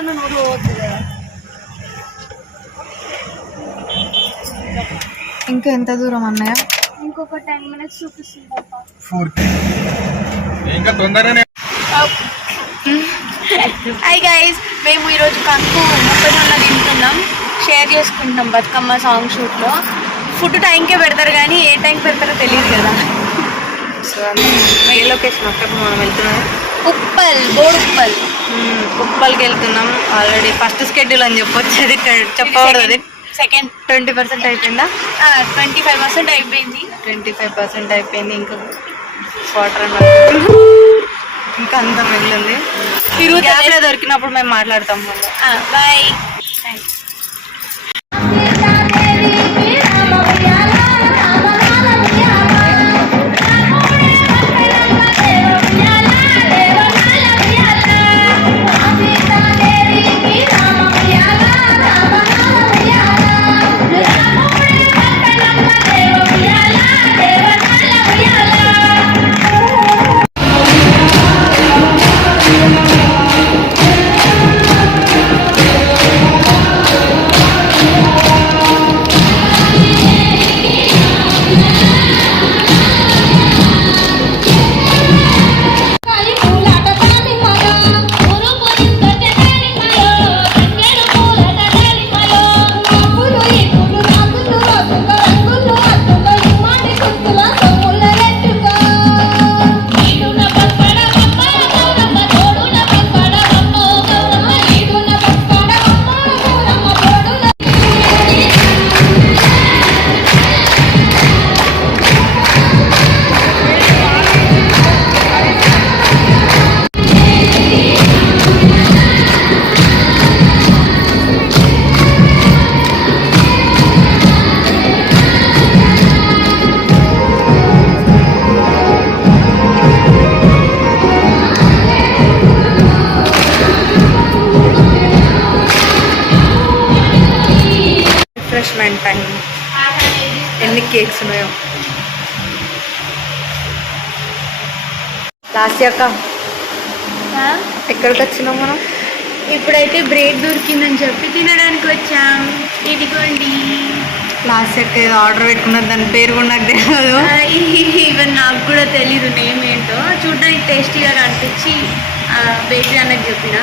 పక్కన నోరు పోవచ్చు కదా. ఇంకా ఎంత దూరం అన్నయ్య? ఇంకొక 10 minutes చూపిస్తుంది. హాయ్ గైస్, మేము ఈరోజు కంకు మొక్కజొన్న తింటున్నాం, షేర్ చేసుకుంటున్నాం బతుకమ్మ సాంగ్ షూట్లో. ఫుడ్ టైంకే పెడతారు కానీ ఏ టైంకి పెడతారో తెలియదు కదా. సో ఏ లొకేషన్ అక్కడ మనం వెళ్తున్నాం? ఉప్పల్, బోడుప్పల్. ఉప్పల్కి వెళ్తున్నాం. ఆల్రెడీ ఫస్ట్ స్కెడ్యూల్ అని చెప్పొచ్చు. అది చెప్పకూడదు. సెకండ్ 20% అయిపోయిందా? 25% అయిపోయింది. 25% అయిపోయింది. ఇంకా వాటర్ ఇంకా అంతా వెళ్ళింది. గ్యాప్లో దొరికినప్పుడు మేము మాట్లాడతాం. బాయ్. Refreshment time. ఎన్ని కేక్స్ ఉన్నాయో. లాస్ట్ అక్క ఎక్కడికి వచ్చినాం మనం? ఇప్పుడైతే బ్రేక్ దొరికిందని చెప్పి తినడానికి వచ్చాం. ఇదిగోండి. లాస్ట్ అక్క ఏదో ఆర్డర్ పెట్టుకున్నది, దాని పేరు కూడా నాకు తెలియదు. ఈవెన్ నాకు కూడా తెలీదు నేమ్ ఏంటో. చూడడానికి టేస్టీగా కనిపించి బేకరీ అన్నది చెప్పిన.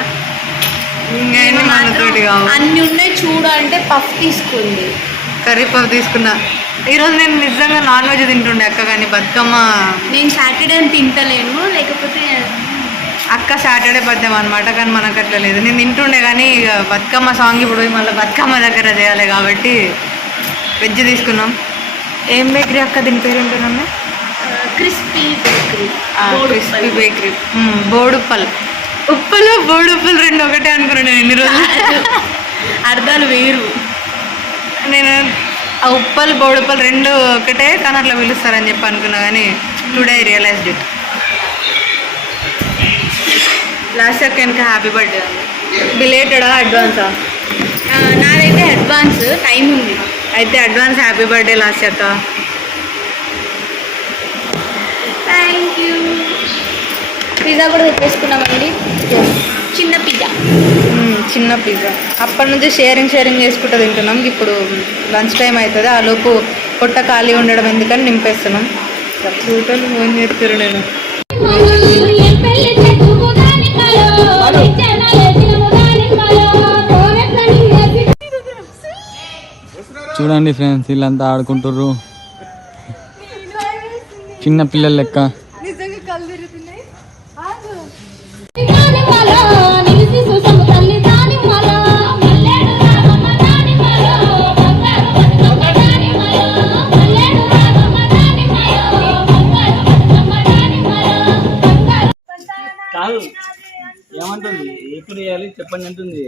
అన్ని ఉన్నాయి చూడు అంటే పఫ్ తీసుకుంది. కర్రీ పఫ్ తీసుకున్నా. ఈరోజు నేను నిజంగా నాన్ వెజ్ తింటుండే అక్క, కానీ బతుకమ్మ నేను సాటర్డే తింటలేను. లేకపోతే అక్క సాటర్డే పద్దాం అనమాట, కానీ మనకు అట్లా లేదు. నేను తింటుండే కానీ ఇక బతుకమ్మ సాంగ్ ఇప్పుడు మళ్ళీ బతుకమ్మ దగ్గర చేయాలి కాబట్టి వెజ్ తీసుకున్నాం. ఏం బేకరీ అక్క? దీని పేరు ఏంటన్నా? Crispy bakery. Crispy bakery, Boduppal. Uppal Boduppal రెండు ఒకటే అనుకున్నాను నేను ఎన్ని రోజులు. అర్థాలు వేరు. నేను ఆ ఉప్పల్ బోడుప్పల్ రెండు ఒకటే కానీ అట్లా పిలుస్తారని చెప్పి అనుకున్నా, కానీ today I realised it. Last అక్క ఇంకా హ్యాపీ బర్త్డే అండి. బిలేటెడా అడ్వాన్సా? నాదైతే అడ్వాన్స్, టైం ఉంది. అయితే అడ్వాన్స్ హ్యాపీ బర్త్డే లాస్ట్ అక్క. Thank you. పిజ్జా కూడా తెచ్చేసుకున్నామండి. చిన్న పిజ్జా. చిన్న పిజ్జా. అప్పటి నుంచి షేరింగ్ చేసుకుంటూ తింటున్నాం. ఇప్పుడు లంచ్ టైం అవుతుంది, ఆ లోపు పొట్ట ఖాళీ ఉండడం ఎందుకని నింపేస్తున్నాం. చూడలు ఫోన్ చేస్తారు. నేను చూడండి ఫ్రెండ్స్, వీళ్ళంతా ఆడుకుంటుర్రు చిన్న పిల్లల లెక్క. కాదు ఏమంటుంది, ఎప్పుడు వేయాలి చెప్పండి అంటుంది.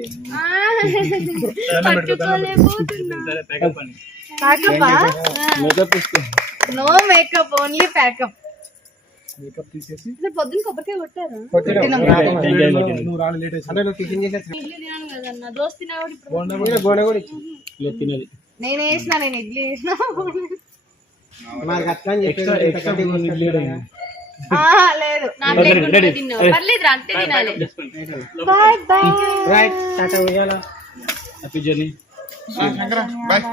No makeup, only packup. తీసేసి పొద్దున కొబ్బరికాయ కొట్టారు. నేను వేసిన, నేను ఇడ్లీ వేసిన. లేదు నా ప్లేట్ కూడా తిన్నావు పర్లేదు అంతే తినాలి right tata happy journey bye